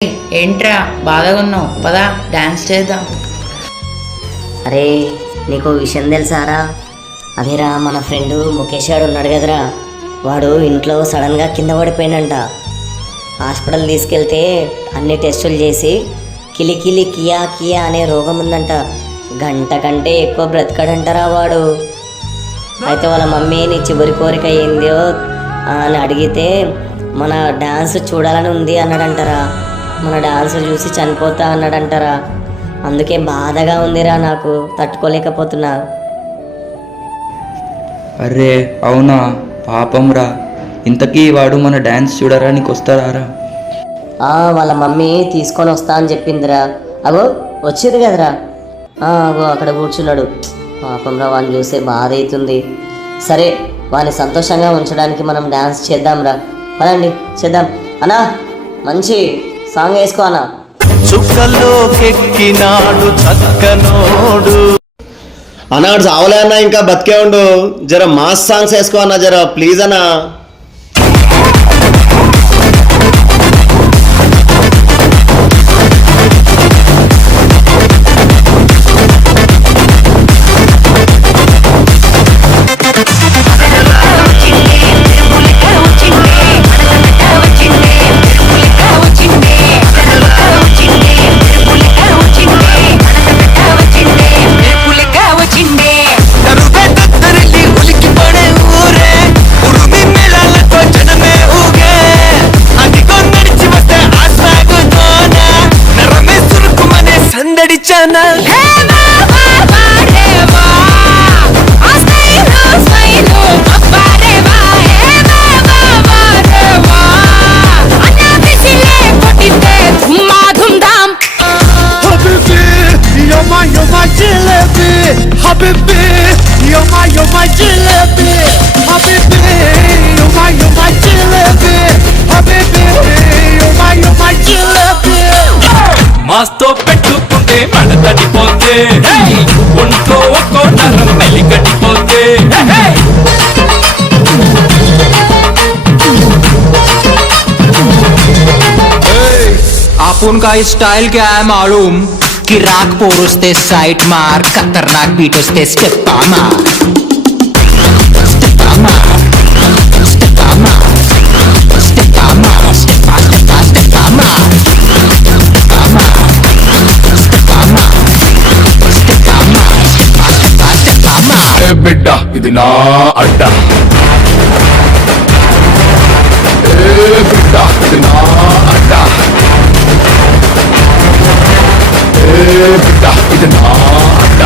ఏంట్రా బాధగా ఉన్నావు? పదా డాన్స్ చేద్దాం. అరే నీకు విషయం తెలుసారా? అదేరా మన ఫ్రెండ్ ముఖేష్ గారు ఉన్నాడు కదరా, వాడు ఇంట్లో సడన్గా కింద పడిపోయిందంట. హాస్పిటల్ తీసుకెళ్తే అన్ని టెస్టులు చేసి కిలికిలి కియా కియా అనే రోగం ఉందంట. గంట కంటే ఎక్కువ బ్రతకడంటారా వాడు. అయితే వాళ్ళ మమ్మీ నీ చివరి కోరిక ఏందో అని అడిగితే మన డాన్స్ చూడాలని ఉంది అన్నాడంటారా. మన డాన్స్ చూసి చనిపోతా అన్నాడంటారా. అందుకే బాధగా ఉందిరా, నాకు తట్టుకోలేకపోతున్నా. అరే అవునా, పాపం రా. ఇంతకీ వాడు మన డ్యాన్స్ చూడడానికి వస్తారా? వాళ్ళ మమ్మీ తీసుకొని వస్తా అని చెప్పిందిరా. అగో వచ్చింది కదరా, అగో అక్కడ కూర్చున్నాడు. పాపం రా, వాడిని చూస్తే బాధ అవుతుంది. సరే వాడిని సంతోషంగా ఉంచడానికి మనం డ్యాన్స్ చేద్దాంరా. పదండి చేద్దాం. అన్నా మంచి సాంగ్ వేసుకో అన్నా. చుక్కలోకెక్కినాడు చక్కనోడు అన్నాడు చావలే అన్న, ఇంకా బతికే ఉండు. జర మాస్ సాంగ్స్ వేసుకో అన్న, జర ప్లీజ్ అన్నా. మాస్తో పెట్టుకుంటే మడతడిపోతే, ఒంట్లో ఒక్కో నరం మెలికడిపోతే. आपण का स्टाइल क्या है मालूम? कि राग पोरुस्ते साइड मार, खतरनाक बीट वस्ते स्टेप मार, स्टेप मार, स्टेप मार, स्टेप मार, स्टेप स्टेप स्टेप मार, स्टेप मार, स्टेप मार, स्टेप मार, स्टेप स्टेप मार. ఏ బిడ్డ ఇది నా అడ్డ, ఏ బిడ్డ ఇది నా అడ్డ, ఏ బిడ్డ ఇది నా అడ్డ.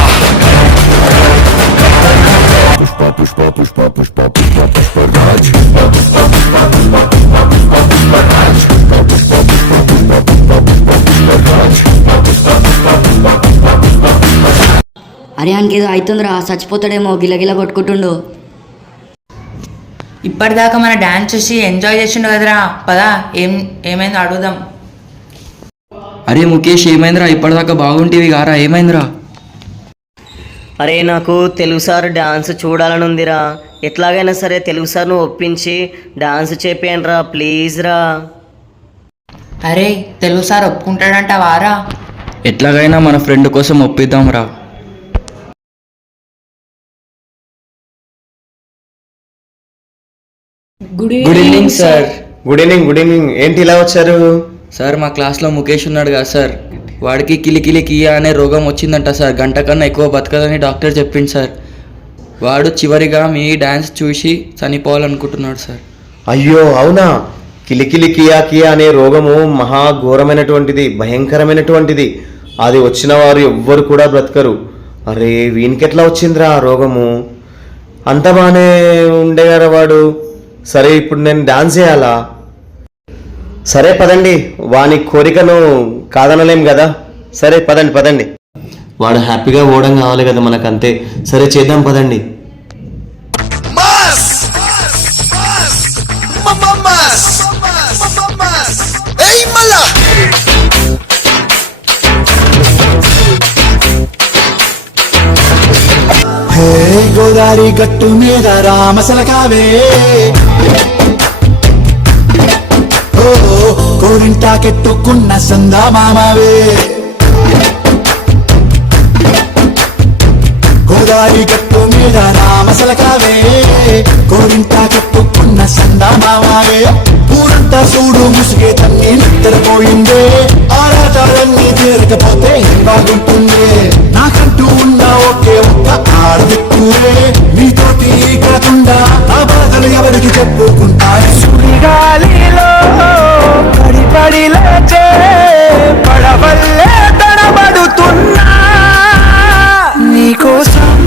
పుష్ప పుష్ప పుష్ప పుష్ప పుష్ప పుష్పరాజ్, అరే ఆయనకి ఏదో అవుతుందిరా, చచ్చిపోతాడేమో, గిలగిల కొట్టుకుంటుండు. ఇప్పటిదాకా మన డాన్స్ చూసి ఎంజాయ్ చేసిండు కదరా. పదా ఏమైందో అడుగుదాం. అరే ముఖేష్ ఏమైందిరా? ఇప్పటిదాకా బాగుంటేవి గారా, ఏమైందిరా? అరే నాకు తెలుగు సార్ డాన్స్ చూడాలని ఉందిరా. ఎట్లాగైనా సరే తెలుగు సార్ను ఒప్పించి డాన్స్ చేపియండి రా, ప్లీజ్ రా. అరే తెలుగు సార్ ఒప్పుకుంటాడంట వారా? ఎట్లాగైనా మన ఫ్రెండ్ కోసం ఒప్పిద్దాం రా. Good evening sir. Good evening. Good evening. ఏంటి ఇలా వచ్చారు? సార్ మా క్లాస్లో ముఖేష్ ఉన్నాడు కదా సార్, వాడికి కిలికిలి కియా అనే రోగం వచ్చిందంట సార్. గంట కన్నా ఎక్కువ బతకదని డాక్టర్ చెప్పింది సార్. వాడు చివరిగా మీ డ్యాన్స్ చూసి చనిపోవాలనుకుంటున్నాడు సార్. అయ్యో అవునా? కిలికిలి కియా కియా అనే రోగము మహా ఘోరమైనటువంటిది, భయంకరమైనటువంటిది. అది వచ్చిన వారు ఎవ్వరు కూడా బ్రతకరు. అరే వీనికి ఎట్లా వచ్చిందిరా ఆ రోగము? అంత బాగానే ఉండే కదా వాడు. సరే ఇప్పుడు నేను డాన్స్ చేయాలా? సరే పదండి, వాని కోరికను కాదనలేం కదా. సరే పదండి పదండి, వాడు హ్యాపీగా ఓడం కావాలి కదా మనకు, అంతే. సరే చేద్దాం పదండి. గోదావరి గట్టు మీద రామసలకావే, కోరింటాకెట్టుకున్న సందామామవే గోదావరి గట్టు మీద రామసలకావే కోరింటాకెట్టుకున్న సందామామవే ఊరంతా చూడు ముసుగే తన్ని నిద్రపోయిందే ఆరాటాలన్నీ తీరకపోతే బాగుంటుందే నాకంటూ ఉన్న ఒకే ఒక్క ఆడదిక్కురే నీతోటి కాకుండా నా బాధలు ఎవరికి చెప్పుకుంటాయి సుడిగాలిలో పడి పడి లేచే పడవల్లే తడబడుతున్నా నీకోసం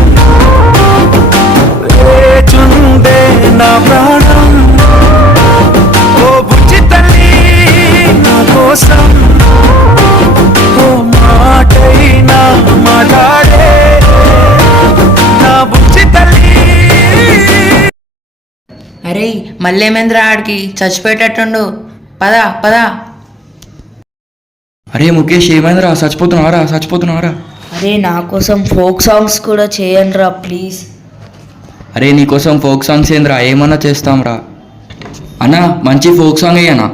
లేచుండే నా ప్రాణం ఓ బుజ్జి తల్లి నా కోసం ఓ మాటైనా మాట్లాడే నా బుజ్జి తల్లి అరే మళ్ళేమేంద్రా ఆడికి చచ్చిపోయేటట్టుండు పద పద. అరే ముఖేష్ ఏమైందిరా, చచ్చిపోతున్నావారా? అరే నా కోసం ఫోక్ సాంగ్స్ కూడా చేయండి రా ప్లీజ్. అరే నీకోసం ఫోక్ సాంగ్స్ ఏంద్రా, ఏమన్నా చేస్తాంరా. అన్నా మంచి ఫోక్ సాంగ్ అయ్యానా.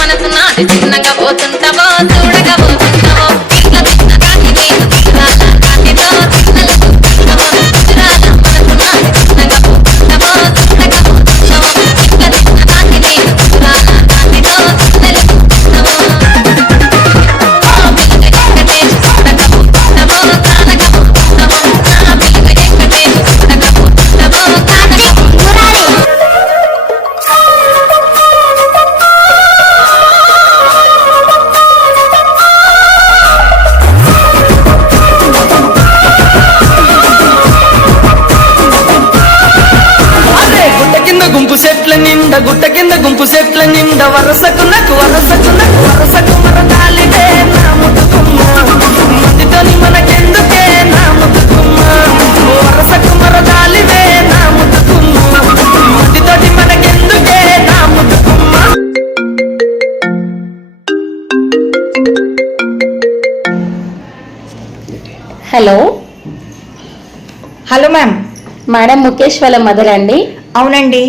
మనసు నాటి చిన్నగా పోతుంటావో చూడగా పోతుంటావో గుట్ట కింద గుంపు సెట్ల నిండా వరసకు మరదాలిదే నా ముట్టుకుమ్మ మందితోని మనకెందుకే నా ముట్టుకుమ్మ వరసకు మరదాలిదే నా ముట్టుకుమ్మ మందితోటి మనకెందుకే నా ముట్టుకుమ్మ. Hello hello ma'am. Madam Mukesh వాళ్ళ మదర్ అండి? అవునండి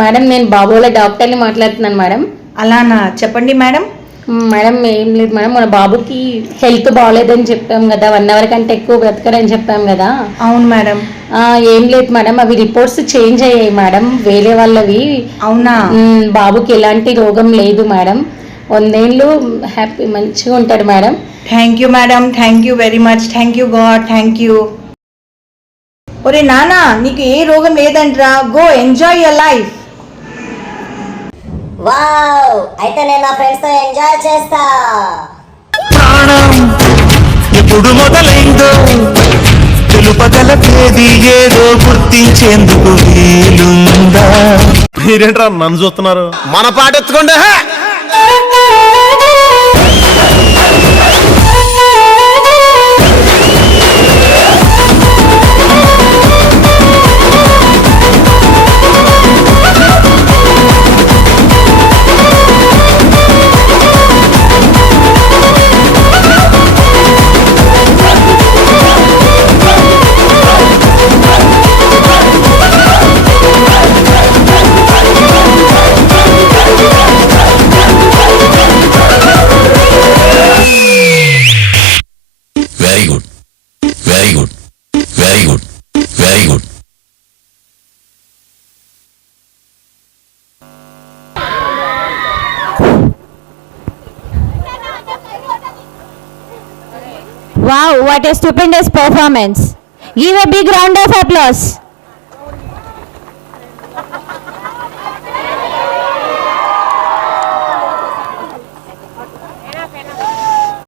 మేడం నేను బాబుల డాక్టర్ని మాట్లాడుతున్నాను మేడం. అలానా, చెప్పండి మేడం. మేడం ఏం లేదు మేడం, మన బాబుకి హెల్త్ బాగాలేదని చెప్పాం కదా, 1 hour కంటే ఎక్కువ బ్రతకరని చెప్పాం కదా. అవును మేడం. ఏం లేదు మేడం, అవి రిపోర్ట్స్ చేంజ్ అయ్యాయి మేడం, వేరే వాళ్ళవి. అవునా? బాబుకి ఎలాంటి రోగం లేదు మేడం, 100 ఏళ్ళు హ్యాపీ మంచిగా ఉంటాడు madam. Thank you madam, thank you very much, thank you God, thank you. ఒరే నానా, నీకు ఏ రోగం లేదంట్రా, go enjoy your life. Wow, అయితే నేను నా ఫ్రెండ్స్ తో ఎంజాయ్ చేస్తా. ప్రాణం ఎప్పుడు మొదలైందో తెలుపగల తేదీ ఏదో గుర్తించేందుకు వీలుందా? మీరేంట్రా నన్ను చూస్తున్నారు? మన పాట ఎత్తుకోండి. Very good. Very good. Very good. Very good. Wow, what a stupendous performance. Give a big round of applause.